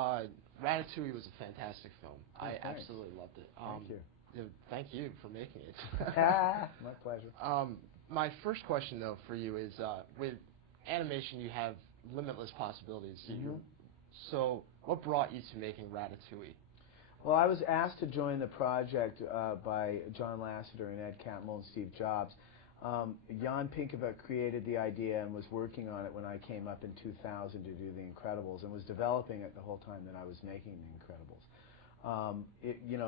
Ratatouille was a fantastic film. Oh, I thanks. absolutely loved it. Thank you. Thank you for making it. My pleasure. My first question, though, for you is, with animation, you have limitless possibilities. Mm-hmm. So what brought you to making Ratatouille? Well, I was asked to join the project by John Lasseter and Ed Catmull and Steve Jobs. Jan Pinkava created the idea and was working on it when I came up in 2000 to do The Incredibles, and was developing it the whole time that I was making The Incredibles.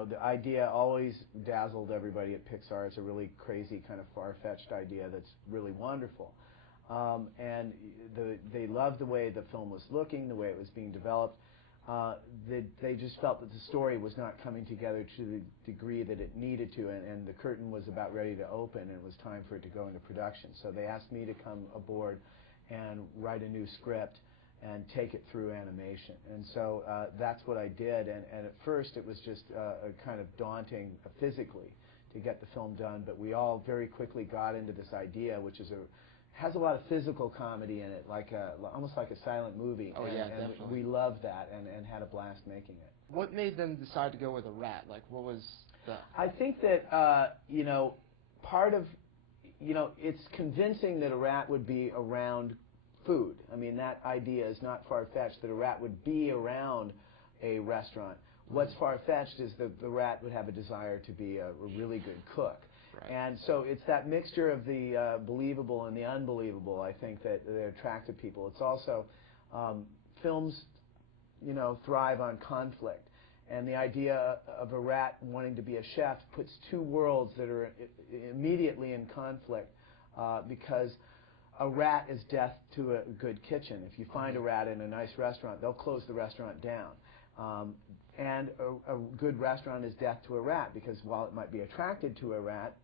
The idea always dazzled everybody at Pixar. It's a really crazy, kind of far-fetched idea that's really wonderful. And they loved the way the film was looking, the way it was being developed. They just felt that the story was not coming together to the degree that it needed to, and the curtain was about ready to open, and it was time for it to go into production. So they asked me to come aboard and write a new script and take it through animation. And so that's what I did, and at first it was just kind of daunting physically to get the film done, but we all very quickly got into this idea, which has a lot of physical comedy in it, almost like a silent movie. Oh, yeah, definitely. We loved that and had a blast making it. What made them decide to go with a rat? Like, what was the... I think that, part of, it's convincing that a rat would be around food. I mean, that idea is not far-fetched, that a rat would be around a restaurant. What's far-fetched is that the rat would have a desire to be a really good cook. Right. And so it's that mixture of the believable and the unbelievable, I think, that attracted people. It's also, films, thrive on conflict. And the idea of a rat wanting to be a chef puts two worlds that are immediately in conflict, because a rat is death to a good kitchen. If you find a rat in a nice restaurant, they'll close the restaurant down. And a good restaurant is death to a rat, because while it might be attracted to a rat,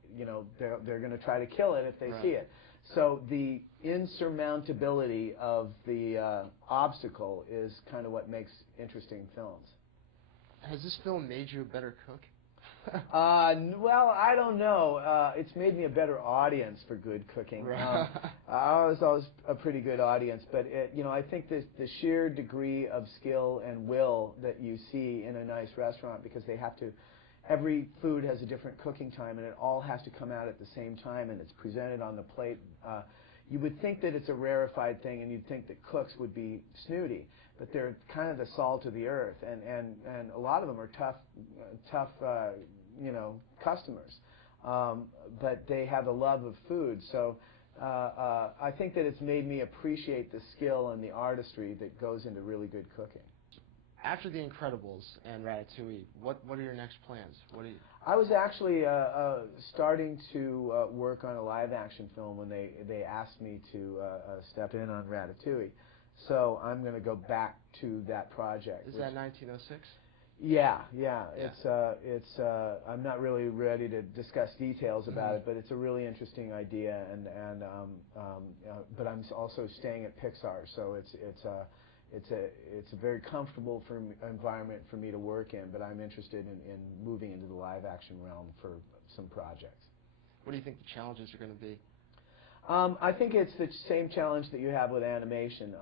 they're going to try to kill it if they see it. So the insurmountability of the obstacle is kind of what makes interesting films. Has this film made you a better cook? Well, I don't know. It's made me a better audience for good cooking. Right. I was always a pretty good audience, but I think the sheer degree of skill and will that you see in a nice restaurant, because they have to, every food has a different cooking time, and it all has to come out at the same time, and it's presented on the plate. You would think that it's a rarefied thing, and you'd think that cooks would be snooty, but they're kind of the salt of the earth, and a lot of them are tough customers, but they have a love of food. So I think that it's made me appreciate the skill and the artistry that goes into really good cooking. After The Incredibles and Ratatouille, what are your next plans? I was actually starting to work on a live-action film when they asked me to step in on Ratatouille. So I'm going to go back to that project. Is that 1906? Yeah. I'm not really ready to discuss details about it, but it's a really interesting idea, but I'm also staying at Pixar, so it's a very comfortable environment for me to work in, but I'm interested in moving into the live-action realm for some projects. What do you think the challenges are going to be? I think it's the same challenge that you have with animation.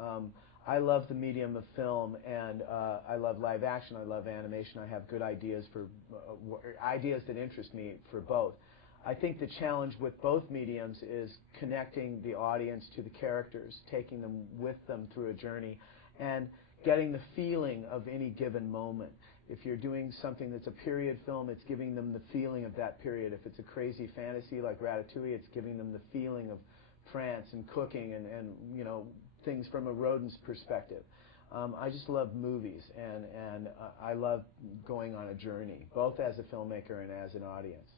I love the medium of film, and I love live action. I love animation. I have good ideas for ideas that interest me for both. I think the challenge with both mediums is connecting the audience to the characters, taking them with them through a journey, and getting the feeling of any given moment. If you're doing something that's a period film, it's giving them the feeling of that period. If it's a crazy fantasy like Ratatouille, it's giving them the feeling of France and cooking and things from a rodent's perspective. I just love movies, and I love going on a journey, both as a filmmaker and as an audience.